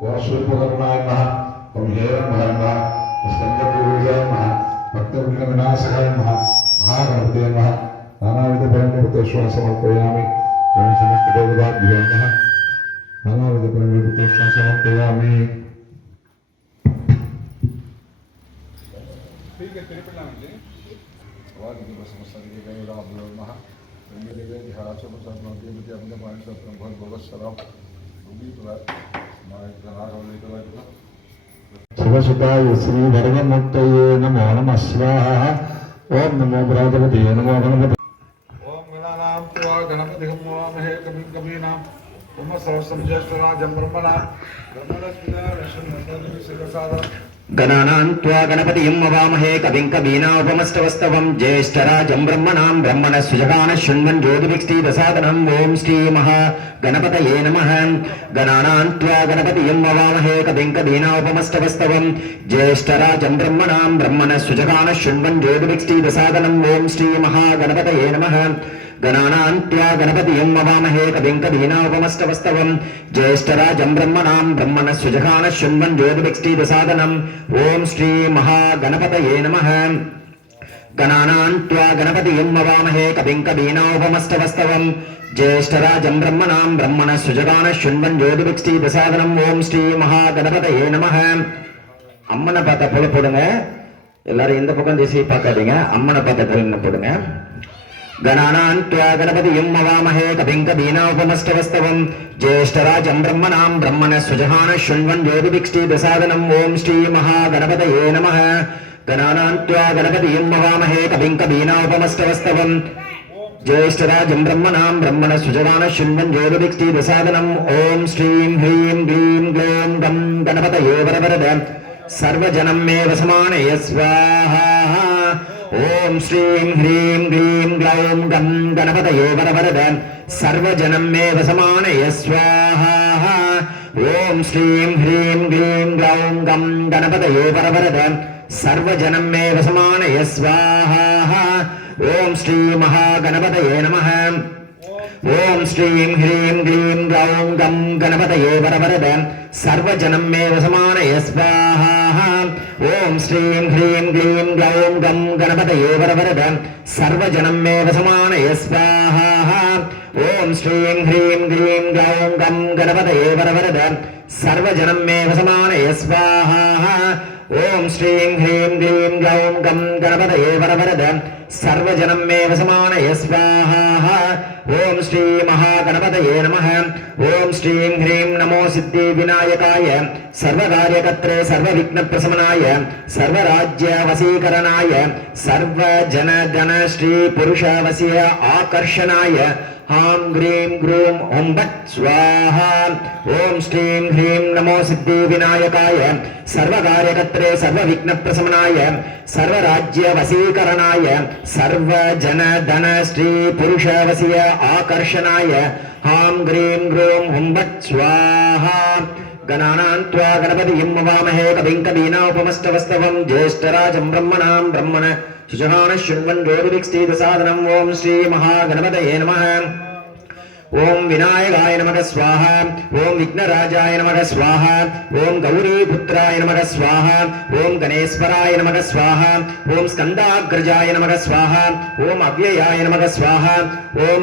ओसूर्पकर्णाय नमः ब्रह्मेरम्भाय नमः स्कन्दपूजाय नमः भक्तविघ्नविनाशकाय नमः महागणपते नमः नानाविधपरमभूतेश्वरं समर्पयामि गणेशमष्टदेवताभ्यो नमः नानाविधपरमभूतेश्वरं समर्पयामि ध्याचम सर्वं देवते अभिनपाणि सत्रं भगवत्सरं శివసుతాయ శ్రీ వరదముక్తయే నమో నమ స్వాహ ఓం నమో భ్రాతపతి నమో గణపతి. ఓం గణానాం త్వా గణపతి హోమహే కవిం కవీనాం ఉమ్మ సరస్వం జ్యేష్ఠరాజం బ్రహ్మణ. బ్రహ్మణ శ్రీ లక్ష్మీ శ్రీరసాద గణానాన్వా గణపతి మవామహే కవిం కవీనాపమస్తవస్తవం జ్యేష్ఠరాజం బ్రహ్మణాం బ్రహ్మణ సుజగాన శృణ్వన్ జ్యోతిభిక్షీదసాదనం ఓం శ్రీ మహా గణపతయే నమ. గణానాన్వా గణపతి గణపతియం కవిం కవీనాపమస్తవస్తవం జ్యేష్ఠరాజం బ్రహ్మణాం బ్రహ్మణ సుజగాన శృణ్వన్ జ్యోతిభిక్షీదసాదనం ఓం శ్రీ మహా గణపతయే నమ. गणानान्त्या गणपतियं मवामहे कविं कवीनापमस्तवस्तवम् ज्येष्ठराजं ब्रह्मणां ब्रह्मणस्य जघानः शृण्वन् ज्योतिभिक्ष्टीदसादनम् ॐ श्रीमहागणपतये नमः गणानान्त्वा गणपतियं मवामहे कविं कवीनापमस्तवस्तवम् ज्येष्ठराजं ब्रह्मणां ब्रह्मणस्य जघानः शृण्वन् ज्योतिभिक्ष्टीदसादनम् ॐ श्रीमहागणपतये नमः அம்மனை பார்த்தா போல போடுங்க எல்லாரும் இந்த பக்கம் திசையை பார்க்காதீங்க அம்மனை பார்த்தா போல போடுங்க గణానాం త్వా మవామహే కవిం కవీనాపమష్టవస్తవం జ్యేష్ఠరాజం బ్రహ్మణాం బ్రహ్మణ సుజహాన శృణ్వన్ జ్యోతిభిక్షి ప్రసాదనం ఓం శ్రీ మహాగణపతయే నమ గణానాం త్వా మవామహే కవిం కవీనాపమష్టవస్తవం జ్యేష్ఠరాజం బ్రహ్మణాం బ్రహ్మణ సుజగాన శృణ్వన్ జ్యోతిభిక్షి ప్రసాదనం ఓం శ్రీం హ్రీం క్లీం గ్లోం గం గణపతయే వరవరద సర్వజనం మే వసమానయ స్వాహా ஓம் ஸ்ரீம் ஹ்ரீம் ஹ்ரீம் க்ளௌம் கம் கணபதயே வரவரத சர்வஜனம் மே வசமானய ஸ்வாஹா ஓம் ஸ்ரீம் ஹ்ரீம் ஹ்ரீம் க்ளௌம் கம் கணபதயே வரவரத சர்வஜனம் மே வசமானய ஸ்வாஹா ஓம் ஸ்ரீ மகாகணபதயே நம ஓம் ஸ்ரீம் ஹ்ரீம் க்ளீம் க்ளௌம் கம் கணபதயே வரவரத சர்வஜனம் மே வசமானய ஸ்வாஹா ఓం శ్రీం హ్రీం క్లీం గ్లౌం గం గణపతయే వరవరద సర్వజనం మే వసమానయ స్వాహా ఓం శ్రీం హ్రీం క్లీం గ్లౌం గం గణపతయే వరవరద సర్వజనం మే వసమానయ స్వాహా ఓం శ్రీం హ్రీం క్లీం గ్లౌం గం గణపతయే వరవరద సర్వజనం మే వసమానయ స్వాహా ఓం శ్రీ మహాగణపతయే నమ. ఓం శ్రీం హ్రీం నమో సిద్ధి వినాయకాయ. సర్వకార్యకర్త్రే సర్వవిఘ్న ప్రశమనాయ సర్వరాజ్య వశీకరణాయ సర్వజనగణ శ్రీ పురుష వశీయ ఆకర్షణాయ. హాం గ్రీం గ్రూం ఓం భట్ స్వాహ ఓం శ్రీం హ్రీం నమో సిద్ధి వినాయకాయ సర్వకార్యకర్త్రే సర్వవిఘ్న ప్రశమనాయ సర్వరాజ్య వశీకరణాయ సర్వజన ధన శ్రీ పురుష వశీయ ఆకర్షణాయ హాం గ్రీం గ్రూం ఓం భట్ స్వాహ గణానాన్వా గణపతి గణపతిం మవామహే కవిం కవీనాపమష్టవస్తవం జ్యేష్ఠరాజం బ్రహ్మణాం బ్రహ్మణ శుచహాన శృణ్వన్ జ్యోతిభిక్షీద సాధనం ఓం శ్రీ మహాగణపతయే నమ ఓం వినాయకాయ నమః స్వాహ ఓం విఘ్నరాజాయ నమః స్వాహ ఓం గౌరీపుత్రాయ నమః స్వాహ ఓం గణేశ్వరాయ నమః స్వాహ ఓం స్కందాగ్రజాయ నమః స్వాహ ఓం అవ్యయాయ నమః స్వాహ ఓం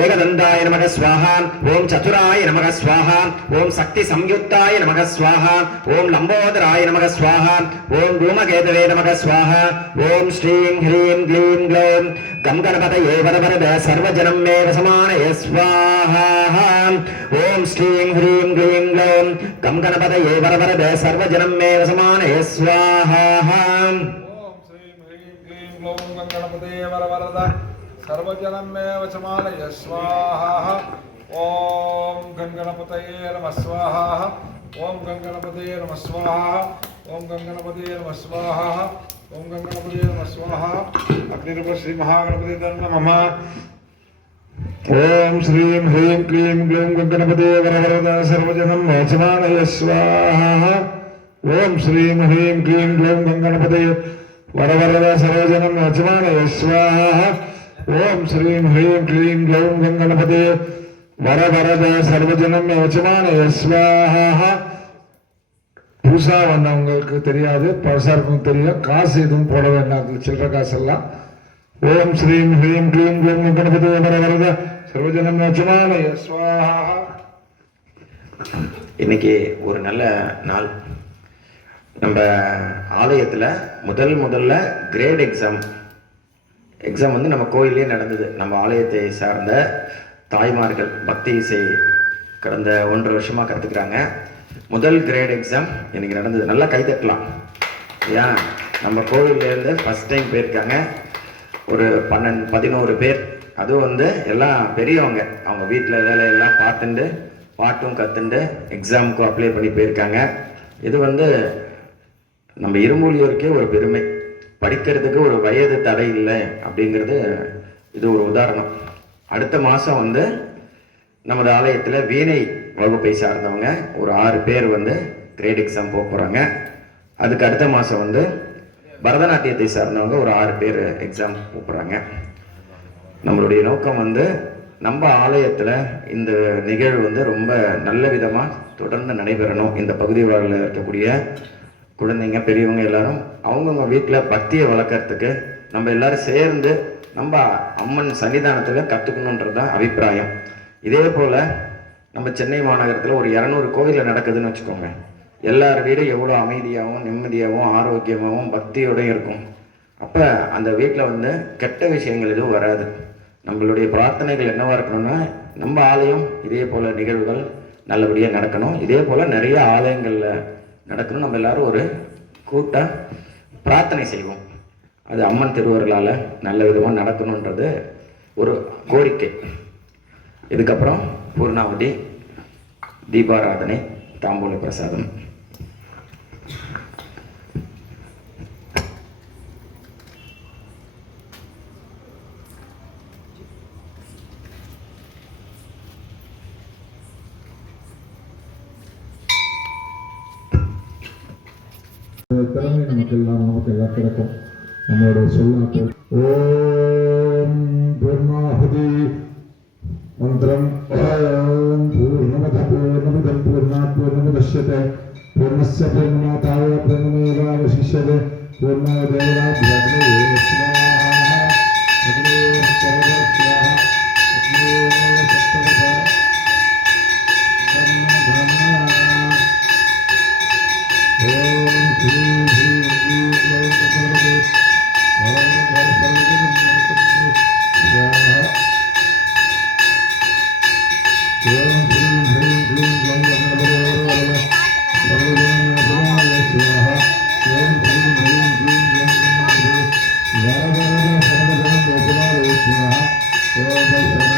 ஏகதந்தாய நமக ஸ்வாஹா ஓம் சதுராய நமக ஸ்வாஹா ஓம் சக்தி சம்யுக்தாய நமக ஸ்வாஹா ஓம் லம்போதராய நமக ஸ்வாஹா ஓம் ரூமகேதவே நமக ஸ்வாஹா ஓம் ஸ்ரீம் ஹ்ரீம் க்ளீம் க்ளோம். கம் கணபதயே வரவரத சர்வஜனம் மே வசமானய ஸ்வாஹா. ஓம் ஸ்ரீம் ஹ்ரீம் க்ளீம் க்ளோம். கம் கணபதயே சர்வஜனம் மே வசமானய ஸ்வாஹா. ஓம் ஸ்ரீம் ஹ்ரீம் க்ளீம் க்ளோம். கம் கணபதயே మే వచమాలయ స్వాహ. ఓం గణపతయే నమ స్వాహ. ఓం గణపతయే నమ స్వాహ. ఓం గణపతయే నమ స్వాహ. ఓం గణపతయే నమ స్వాహ. అగ్నిరూప శ్రీ మహాగణపతి నమ. ఓం శ్రీం హ్రీం క్లీం గ్లీం గంగణపతే వరవరద సర్వజనం వచమాలయ స్వాహ. ఓం శ్రీం హ్రీం క్లీం గ్లీం గంగణపతే వరవరద సర్వజనం యజమానయ స్వాహ. ஓம் ஸ்ரீம் ஹ்ரீம் க்ளீம் க்ளௌம் கங்கணபதே. வர வரத சர்வஜனம் யஜமான. யஸ்வாஹா புதுசாக வந்தவங்களுக்கு தெரியாது பழசாருக்கும் தெரியும் காசு எதுவும் போட வேண்டாம் அது சில்லற காசெல்லாம். ஓம் ஸ்ரீம் ஹ்ரீம் க்ளீம் க்ளௌம் கங்கணபதே. வர வரத சர்வஜனம் யஜமான. யஸ்வாஹா இன்னைக்கு ஒரு நல்ல நாள். நம்ம ஆலயத்தில் முதல் முதல்ல கிரேட் எக்ஸாம் எக்ஸாம் வந்து நம்ம கோயிலே நடந்தது. நம்ம ஆலயத்தை சார்ந்த தாய்மார்கள் பக்தி இசை கடந்த ஒன்றரை வருஷமாக கற்றுக்குறாங்க முதல் கிரேட் எக்ஸாம் எனக்கு நடந்தது. நல்லா கை தட்டலாம். ஏன் நம்ம கோவில்லேருந்து ஃபஸ்ட் டைம் போயிருக்காங்க. ஒரு பன்னெண்டு பதினோரு பேர். அதுவும் வந்து எல்லாம் பெரியவங்க. அவங்க வீட்டில் வேலையெல்லாம் பார்த்துண்டு பாட்டும் கற்றுண்டு எக்ஸாமுக்கும் அப்ளை பண்ணி போயிருக்காங்க. இது வந்து நம்ம இருமொழியோருக்கே ஒரு பெருமை. படிக்கிறதுக்கு ஒரு வயது தடை இல்லை அப்படிங்கிறது இது ஒரு உதாரணம். அடுத்த மாதம் வந்து நமது ஆலயத்தில் வீணை வகுப்பை சார்ந்தவங்க ஒரு ஆறு பேர் வந்து கிரேட் எக்ஸாம் போக போகிறாங்க அதுக்கு அடுத்த மாதம் வந்து பரதநாட்டியத்தை சார்ந்தவங்க ஒரு ஆறு பேர் எக்ஸாம் போகிறாங்க நம்மளுடைய நோக்கம் வந்து நம்ம ஆலயத்தில் இந்த நிகழ்வு வந்து ரொம்ப நல்ல விதமாக தொடர்ந்து நடைபெறணும். இந்த பகுதி வாழ்வில் இருக்கக்கூடிய குழந்தைங்க பெரியவங்க எல்லாரும் அவங்கவுங்க வீட்டில் பக்தியை வளர்க்குறதுக்கு நம்ம எல்லாரும் சேர்ந்து நம்ம அம்மன் சன்னிதானத்தில் கற்றுக்கணுன்றது தான் அபிப்பிராயம். இதே போல் நம்ம சென்னை மாநகரத்தில் ஒரு இரநூறு கோவிலில் நடக்குதுன்னு வச்சுக்கோங்க. எல்லார் வீடும் எவ்வளோ அமைதியாகவும் நிம்மதியாகவும் ஆரோக்கியமாகவும் பக்தியோடையும் இருக்கும். அப்போ அந்த வீட்டில் வந்து கெட்ட விஷயங்கள் எதுவும் வராது. நம்மளுடைய பிரார்த்தனைகள் என்னவாக இருக்கணும்னா நம்ம ஆலயம் இதே போல் நிகழ்வுகள் நல்லபடியாக நடக்கணும். இதே போல் நிறைய ஆலயங்களில் நடக்கணும். நம்ம எல்லாரும் ஒரு கூட்டாக பிரார்த்தனை செய்வோம். அது அம்மன் திருவர்களால் நல்ல விதமாக நடக்கணுன்றது ஒரு கோரிக்கை. இதுக்கப்புறம் பூர்ணாவதி தீபாராதனை தாம்பூல பிரசாதம். திறமை நமக்கெல்லாம் நமக்கெல்லாம் கிடைக்கும் நம்மளுடைய சொல்லாக்கள் ஓம் பிரம்மாஹுதி மந்திரம் ஓம் பூர்ணமத பூர்ணமிதம் பூர்ணாத் பூர்ணமுதஷ்யதே பூர்ணஸ்ய பூர்ணமாதாய பூர்ணமேவாவசிஷ்யதே பூர்ணாதேவாபிரமே